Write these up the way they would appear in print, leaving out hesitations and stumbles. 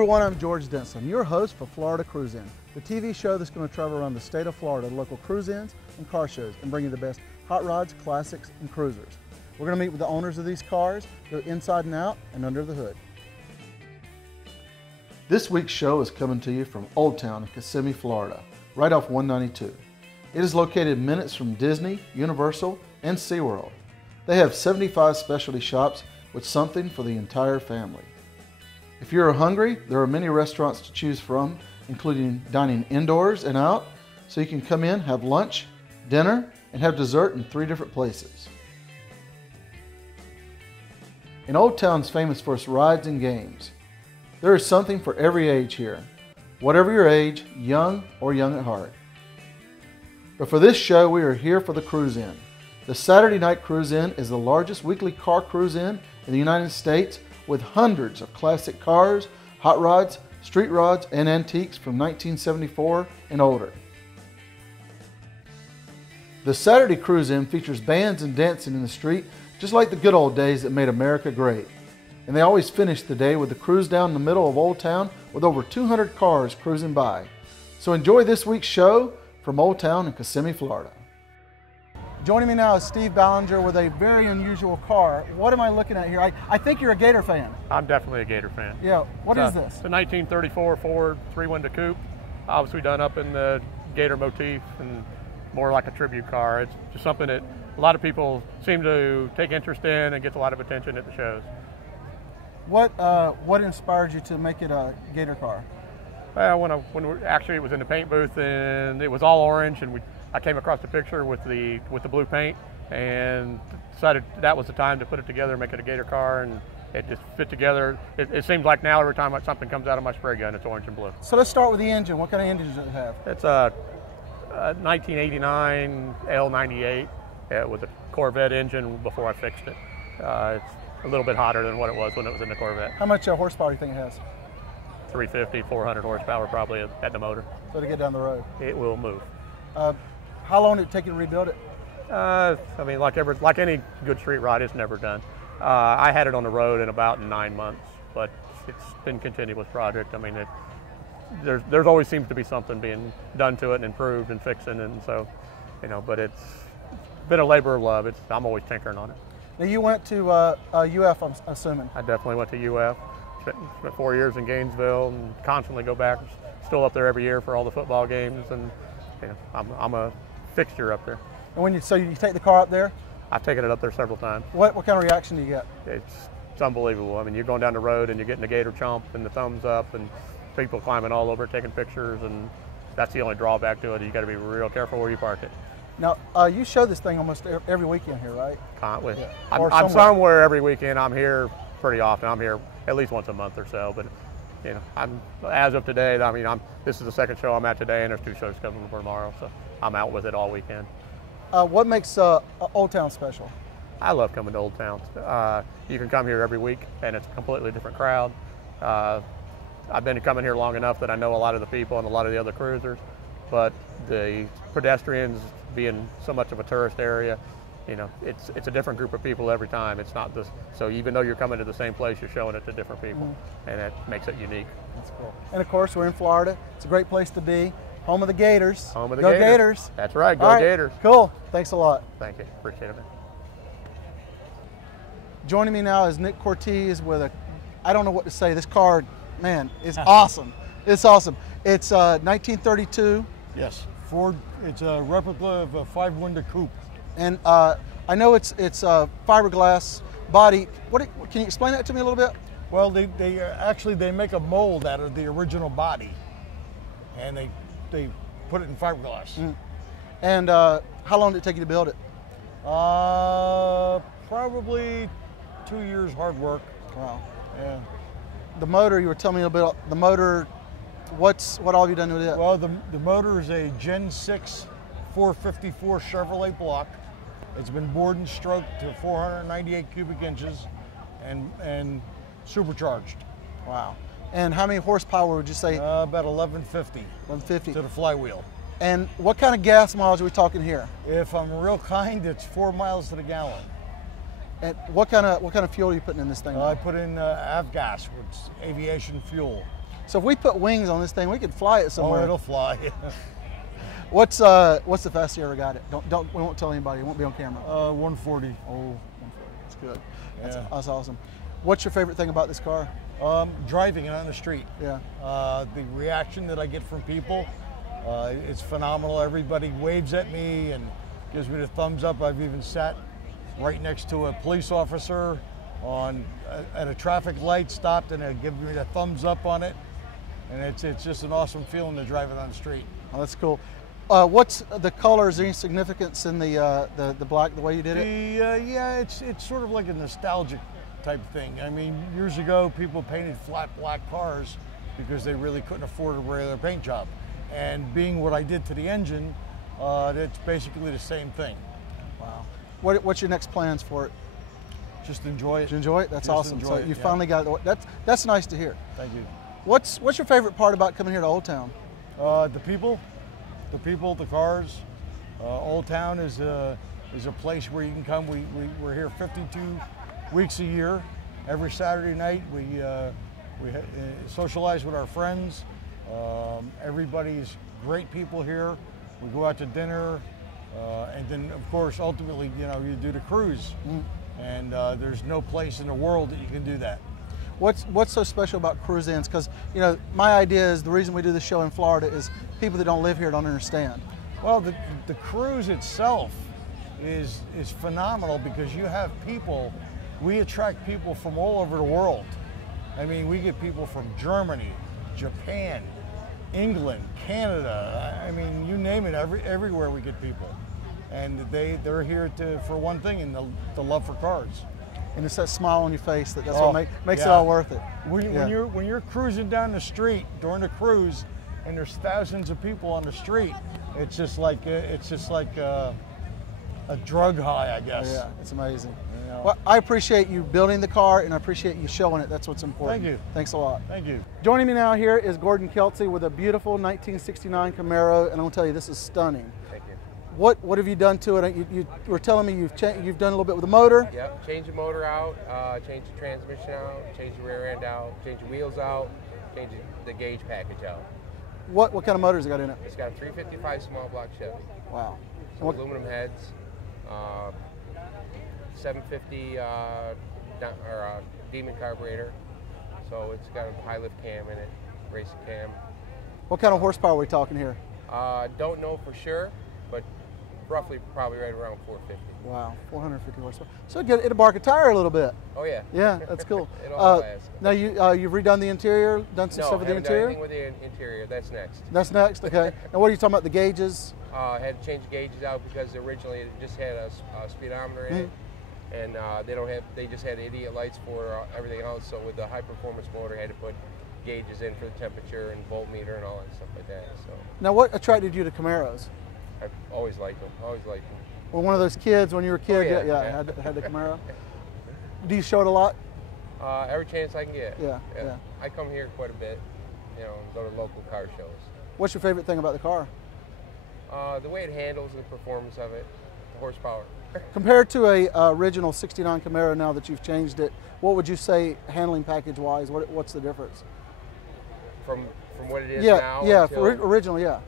everyone, I'm George Denson, your host for Florida Cruise In, the TV show that's going to travel around the state of Florida to local cruise-ins and car shows and bring you the best hot rods, classics, and cruisers. We're going to meet with the owners of these cars, go inside and out and under the hood. This week's show is coming to you from Old Town in Kissimmee, Florida, right off 192. It is located minutes from Disney, Universal, and SeaWorld. They have 75 specialty shops with something for the entire family. If you're hungry, there are many restaurants to choose from, including dining indoors and out, so you can come in, have lunch, dinner, and have dessert in 3 different places. And Old Town's famous for its rides and games. There is something for every age here, whatever your age, young or young at heart. But for this show, we are here for the Cruise In. The Saturday Night Cruise In is the largest weekly car cruise in the United States, with hundreds of classic cars, hot rods, street rods, and antiques from 1974 and older. The Saturday Cruise In features bands and dancing in the street, just like the good old days that made America great. And they always finish the day with a cruise down the middle of Old Town with over 200 cars cruising by. So enjoy this week's show from Old Town in Kissimmee, Florida. Joining me now is Steve Ballinger with a very unusual car. What am I looking at here? I think you're a Gator fan. I'm definitely a Gator fan. Yeah, what is this? It's a 1934 Ford 3-window coupe, obviously done up in the Gator motif and more like a tribute car. It's just something that a lot of people seem to take interest in and gets a lot of attention at the shows. What inspired you to make it a Gator car? Well, actually it was in the paint booth and it was all orange, and I came across the picture with the blue paint and decided that was the time to put it together and make it a Gator car, and it just fit together. It seems like now every time something comes out of my spray gun, it's orange and blue. So let's start with the engine. What kind of engine does it have? It's a 1989 L98. It was a Corvette engine before I fixed it. It's a little bit hotter than what it was when it was in the Corvette. How much horsepower do you think it has? 350, 400 horsepower probably at the motor. So to get down the road? It will move. How long did it take you to rebuild it? I mean, like any good street rod, it's never done. I had it on the road in about 9 months, but it's been a continuous project. I mean, there's always seems to be something being done to it and improved and fixing, and so, but it's been a labor of love. I'm always tinkering on it. Now you went to UF, I'm assuming. I definitely went to UF. Spent 4 years in Gainesville and constantly go back. Still up there every year for all the football games, and I'm a fixture up there. And so you take the car up there? I've taken it up there several times. What kind of reaction do you get? It's unbelievable. I mean, you're going down the road and you're getting the Gator chomp and the thumbs up and people climbing all over it, taking pictures, and that's the only drawback to it. You got to be real careful where you park it. Now, you show this thing almost every weekend here, right? Constantly. Yeah. I'm somewhere every weekend. I'm here pretty often. I'm here at least once a month or so, but as of today, this is the second show I'm at today, and there's 2 shows coming for tomorrow, so I'm out with it all weekend. What makes Old Town special? I love coming to Old Town. You can come here every week, and it's a completely different crowd. I've been coming here long enough that I know a lot of the people and a lot of the other cruisers, but the pedestrians being so much of a tourist area, it's a different group of people every time. It's not this. So even though you're coming to the same place, you're showing it to different people, and that makes it unique. That's cool. And of course, we're in Florida. It's a great place to be. Home of the Gators. Home of the Go Gators. Gators. That's right. Go Gators. Cool. Thanks a lot. Thank you. Appreciate it, man. Joining me now is Nick Cortez with I don't know what to say. This car, man, is awesome. It's awesome. It's 1932. Yes. Ford. It's a replica of a 5-window coupe. And I know it's fiberglass body. Can you explain that to me a little bit? Well, they make a mold out of the original body, and they put it in fiberglass. And how long did it take you to build it? Probably 2 years hard work. Wow. Yeah. The motor, you were telling me a little bit. The motor, what all have you done with it? Well, the motor is a Gen 6 454 Chevrolet block. It's been bored and stroked to 498 cubic inches and supercharged. Wow. And how many horsepower would you say? About 1150. 1150. To the flywheel. And what kind of gas mileage are we talking here? If I'm real kind, it's 4 miles to the gallon. And what kind of fuel are you putting in this thing? I put in avgas, which is aviation fuel. So if we put wings on this thing, we could fly it somewhere. Oh, it'll fly. What's the fastest you ever got it? We won't tell anybody. It won't be on camera. 140. Oh, 140. That's good. Yeah. That's awesome. What's your favorite thing about this car? Driving it on the street. Yeah. The reaction that I get from people, it's phenomenal. Everybody waves at me and gives me the thumbs up. I've even sat right next to a police officer at a traffic light, stopped, and they give me the thumbs up on it. And it's just an awesome feeling to drive it on the street. Oh, that's cool. What's the color? Is there any significance in the black, the way you did it? Yeah, it's sort of like a nostalgic type thing. I mean, years ago, people painted flat black cars because they really couldn't afford a regular paint job. And being what I did to the engine, it's basically the same thing. Wow. What's your next plans for it? Just enjoy it. Did you enjoy it? That's Just awesome. So enjoy it, you yeah. finally got it. That's nice to hear. Thank you. What's your favorite part about coming here to Old Town? The people, the cars. Old Town is a place where you can come. We're here 52 weeks a year. Every Saturday night we socialize with our friends. Everybody's great people here. We go out to dinner, and then of course ultimately you do the cruise. And there's no place in the world that you can do that. What's so special about cruise ins? Because my idea is the reason we do this show in Florida is people that don't live here don't understand. Well, the cruise itself is phenomenal because you have people. We attract people from all over the world. I mean, we get people from Germany, Japan, England, Canada. I mean, you name it. Everywhere we get people, and they're here for one thing, and the love for cars. And it's that smile on your face that's Oh, what makes it yeah. all worth it. When you're cruising down the street during the cruise, and there's thousands of people on the street, it's just like a drug high, I guess. Yeah, it's amazing. You know. Well, I appreciate you building the car, and I appreciate you showing it. That's what's important. Thank you. Thanks a lot. Thank you. Joining me now here is Gordon Kelsey with a beautiful 1969 Camaro, and I'm gonna tell you, this is stunning. Thank you. What have you done to it? You were telling me you've done a little bit with the motor. Yep, change the motor out, change the transmission out, change the rear end out, change the wheels out, change the gauge package out. What kind of motors it got in it? It's got a 355 small block Chevy. Wow. So aluminum heads, 750 Demon carburetor. So it's got a high lift cam in it, racing cam. What kind of horsepower are we talking here? Don't know for sure, but roughly probably right around 450. Wow, 450 horsepower. So it'll bark a tire a little bit. Oh yeah. Yeah, that's cool. It'll last. Now you've redone the interior, done some stuff with the interior? No, haven't done anything with the interior. That's next. That's next, okay. Now what are you talking about, the gauges? Had to change the gauges out because originally it just had a speedometer in it, and they just had idiot lights for everything else. So with the high performance motor, had to put gauges in for the temperature and voltmeter and all that stuff like that. So Now what attracted you to Camaros? I've always liked them. Always liked them. Well, one of those kids when you were a kid, Oh, yeah. had the Camaro. Do you show it a lot? Every chance I can get. Yeah. I come here quite a bit, and go to local car shows. What's your favorite thing about the car? The way it handles and the performance of it, the horsepower. Compared to a original 69 Camaro now that you've changed it, what would you say handling package wise, what's the difference? From what it is now? Yeah, until, originally, yeah.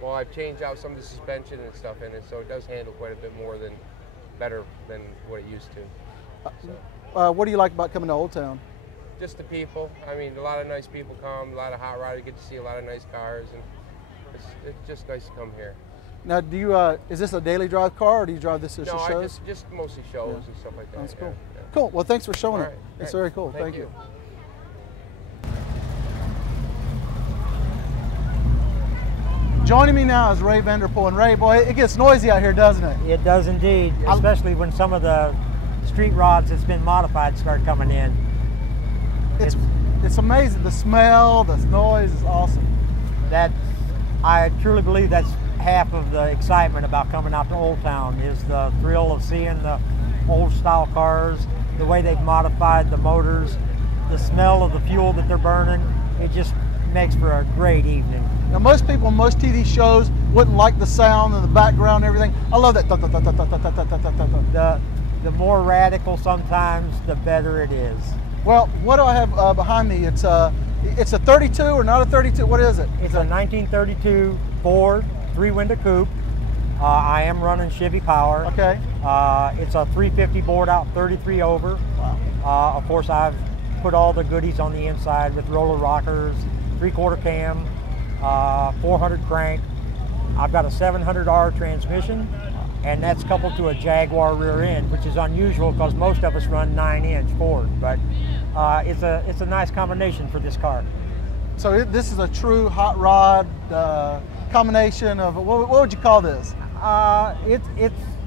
Well, I've changed out some of the suspension and stuff in it, so it does handle quite a bit better than what it used to. So. What do you like about coming to Old Town? Just the people. I mean, a lot of nice people come, a lot of hot rodders, you get to see a lot of nice cars, and it's just nice to come here. Now, do you is this a daily drive car, or do you drive this as shows? No, just mostly shows and stuff like that. That's cool. Yeah. Cool. Well, thanks for showing All it. right. It's All right. very cool. Thank you. Joining me now is Ray Vanderpool. And Ray, boy, it gets noisy out here, doesn't it? It does indeed, especially when some of the street rods that's been modified start coming in. It's amazing. The smell, the noise is awesome. I truly believe that's half of the excitement about coming out to Old Town is the thrill of seeing the old style cars, the way they've modified the motors, the smell of the fuel that they're burning. It just makes for a great evening. Now, most people, most TV shows wouldn't like the sound and the background and everything. I love that. The more radical sometimes, the better it is. Well, what do I have behind me? It's a 32 or not a 32? What is it? It's a 1932 Ford 3-window coupe. I am running Chevy power. Okay. It's a 350 bored out 33 over. Wow. Of course, I've put all the goodies on the inside with roller rockers, 3/4 cam, 400 crank. I've got a 700R transmission, and that's coupled to a Jaguar rear end, which is unusual because most of us run 9-inch Ford, but it's a nice combination for this car. So this is a true hot rod combination of, what would you call this?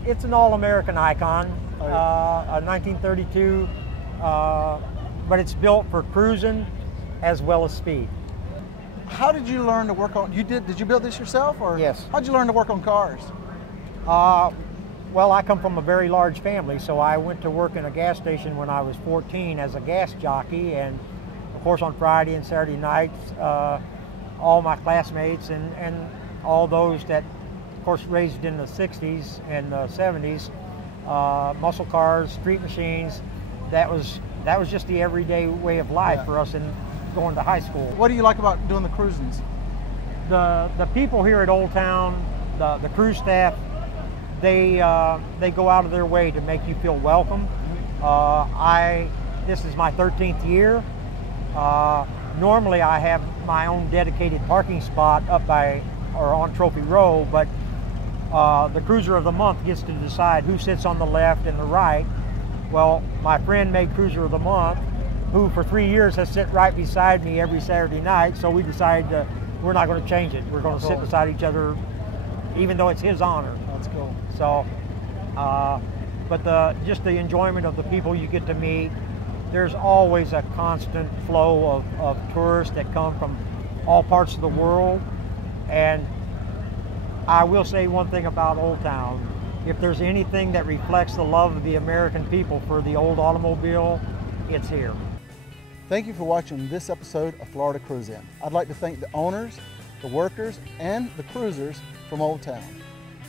It's an all-American icon, Oh, yeah. a 1932, but it's built for cruising as well as speed. How did you learn to work on, did you build this yourself? Or Yes. How'd you learn to work on cars? Well, I come from a very large family, so I went to work in a gas station when I was 14 as a gas jockey, and of course on Friday and Saturday nights, all my classmates and all those that, of course, raised in the 60s and the 70s, muscle cars, street machines, that was just the everyday way of life Yeah. for us in going to high school. What do you like about doing the cruisings? The people here at Old Town, the crew staff, they go out of their way to make you feel welcome. This is my 13th year. Normally I have my own dedicated parking spot up by or on Trophy Row, but the Cruiser of the Month gets to decide who sits on the left and the right. Well, my friend made Cruiser of the Month, who for 3 years has sit right beside me every Saturday night, so we decided we're not going to change it. We're going to sit beside each other, even though it's his honor. That's cool. So, but just the enjoyment of the people you get to meet. There's always a constant flow of tourists that come from all parts of the world. And I will say one thing about Old Town. If there's anything that reflects the love of the American people for the old automobile, it's here. Thank you for watching this episode of Florida Cruise In. I'd like to thank the owners, the workers, and the cruisers from Old Town.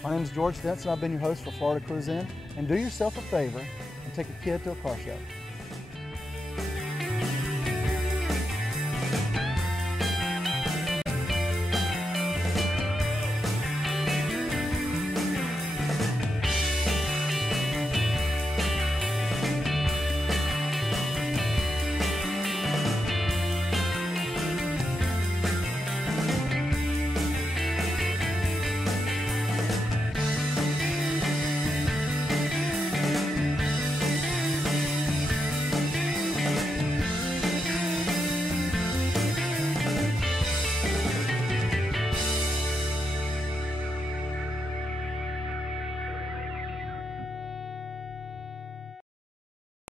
My name is George Denson. I've been your host for Florida Cruise In. And do yourself a favor and take a kid to a car show.